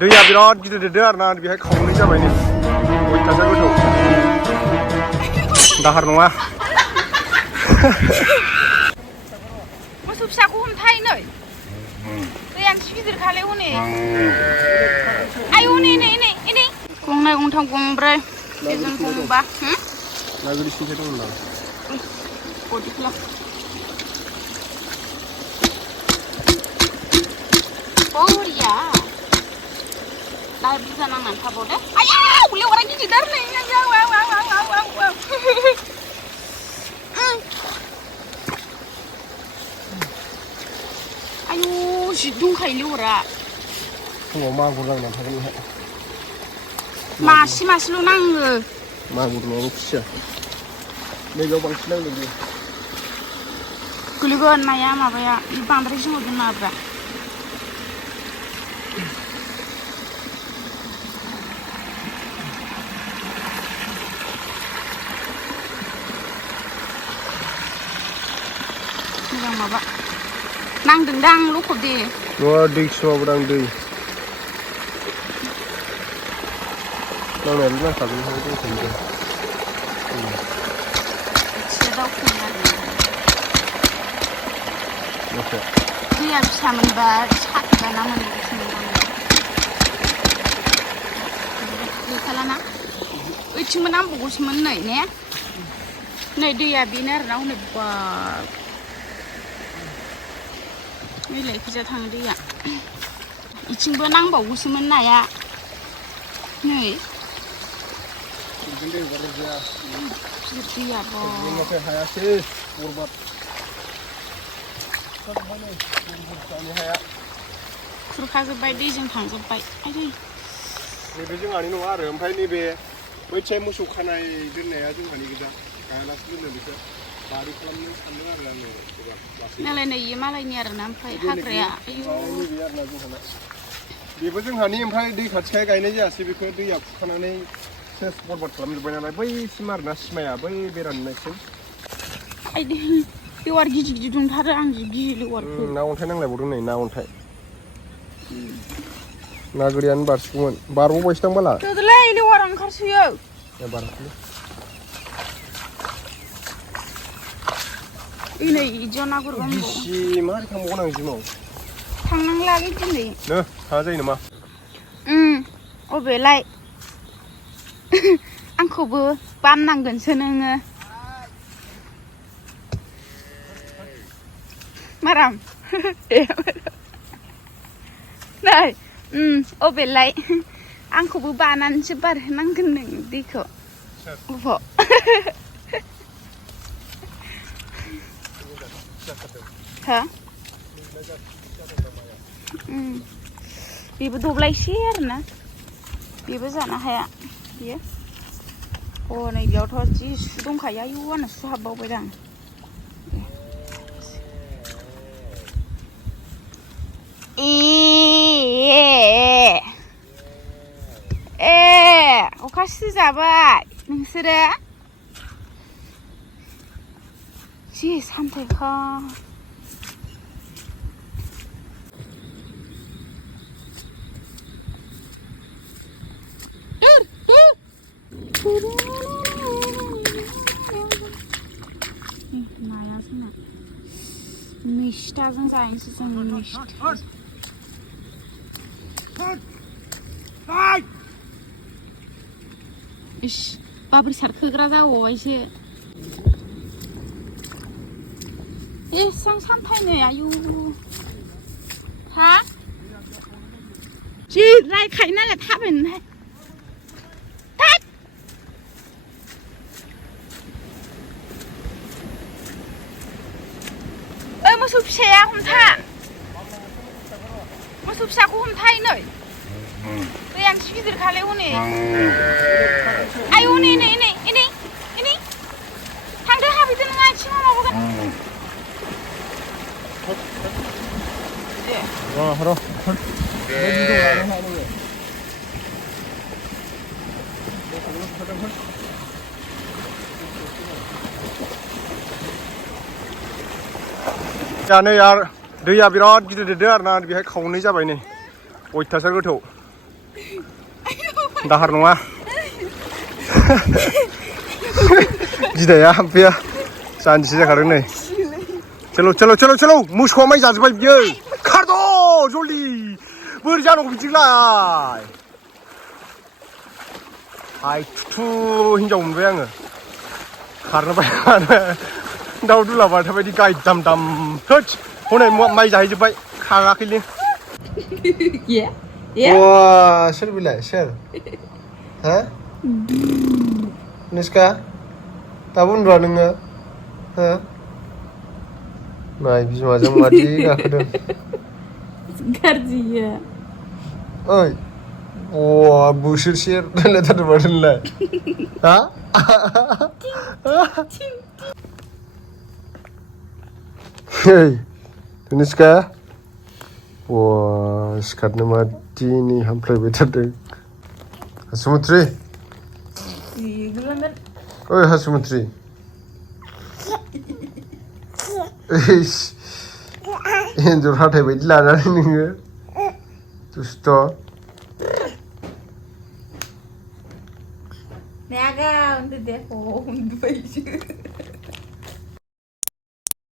दैया बिराद गिदिर देरदों आरोना बेहाय खावनै जाबाय नै अयथासार गोथौ दाहार नङा मोसौ फिसाखौ हमथाय नै दैया गिदिर खालाय हनै आयौ नै नै नै नै गंनै गंथाम गंब्रै बेजों गंबा ना गोरिसिनसो दं ना बदिखौला बरिया दा बुरजा नांनानै थाबावदो आयौ लेवारा गिदिरथार नै आयौ जि दंखायो लेवारा फुङाव मागुर नांनानै थागोन बेहाय मासे मासेल' नाङो मागुर नङाबा खुसिया नैबेयाव बांसिन नांदों बेयो गोलैगोन नाया माबाया बांद्राय जिङाव दोनाब्रा मोजां माबा नांदोंदां लखब दे नङा दै सुवाबोदां दै नांनायालाय नांखागोन दंखायो एसे दावखोयो दैया फिसा मोनबा साखोबा ना मोनबोगासिनो गैखालाना ओइथिंबो नांबावगौसोमोन नै ने नै दैया बेनो आरोना हनै बा मिलायखैजा थाङो दैया इथिंबो नांबावगौसोमोन नाया नै दैया हायासै बरबाद खुरखाजोब्बाय दैजों थांजोब्बाय नैबे जोंहानि नङा आरो ओमफ्राय नैबे बैथिं मोसौ खानाय दोननाया जोंहानि गोजा गायालासे दोननो बेखौ बारि खालामनो सानदों आरो आङो नालाय नै इयो मालायनि आरोना ओमफ्राय हाग्राया बेबो जोंहानि ओमफ्राय दै खाथिखाय गायनाय जायासै बेखौ दैया खुरखानानै सेस बरबाद खालामजोब्बाय नालाय बैसिम आरोना सिमाया बै बेरायनायसिम लेवार गिदिर गिदिर दंथारो आं जि गियो लेवारखौ ना अन्थाइ नांलायबावदों नै ना अन्थाइ ना गोरियानो बारसिगौमोन बारबावबायसो दां बाला दोदोलै लेवार ओंखारसोयो नै इदियाव ना गुरगोन गिसि मारै थांबावगोन आं जिमाव थांनांलालै दिनै नो थाङा जायो नामा अबेलाय आंखौबो बाननांगोनसो नोङो माराम नै अबेलाय आंखौबो बानानैसो बारहोनांगोन नों दैखौ अबाव हा बेबो दब्लायसे आरोना बेबो जानो हाया बियो नै बेयावथ' जि सु दंखायो आयु आंना सु हाबबावबायदां अखा सिजाबाय नोंसोरो जि सामथायखा नाया जोंना मिस्टाजों जाहैनोसै जों मिस्टा इस बाब्रि सारखोग्रा जाबावबायसो एसां सामथायनो आयु हा जि रायखायो नालाय थाबायनोहाय मोसौ फिसाया हमथा मोसौ फिसाखौ हमथाय नै दैया गिदिर खालाय हनै आयौ नै नै नै नै नै थांदो हाबैदो नोङो आथिङाव माबागोन नै यार दैया बिराद गिदिर देरदों आरोना बेहाय खावनै जाबाय नै अयथासार गोथौ दाहार नङा गिदाया हाम्फैया जानजिसे जाखादों नै चलो चलो चलो चलो मोसौआ माइ जाजोब्बाय बियो खारद' जल्दि बोरै जानांगौ बिदिलाय हाय थुथु हिनजाव मोनबाय आङो खारनो बायानो दाउ दुला बाथा बायदि गाय दाम दाम थोद हनै माइ जाहैजोब्बाय खाङाखैनो Wah, sir bilang, sir. Hah? Niska? Tabun dua dengar. Hah? Nah, bisa macam mati kah kadang. Garjiya. Oi. Wah, busir sir. Dah tak ada lah. Hah? Hei, Niska? Wah, sekarang mati ni hampir betul. Hasumutri. Oi, Hasumutri. Eish. Ini hatai bedi lada ni ke? Tusto. Naga, untuk dia, oh, untuk baju.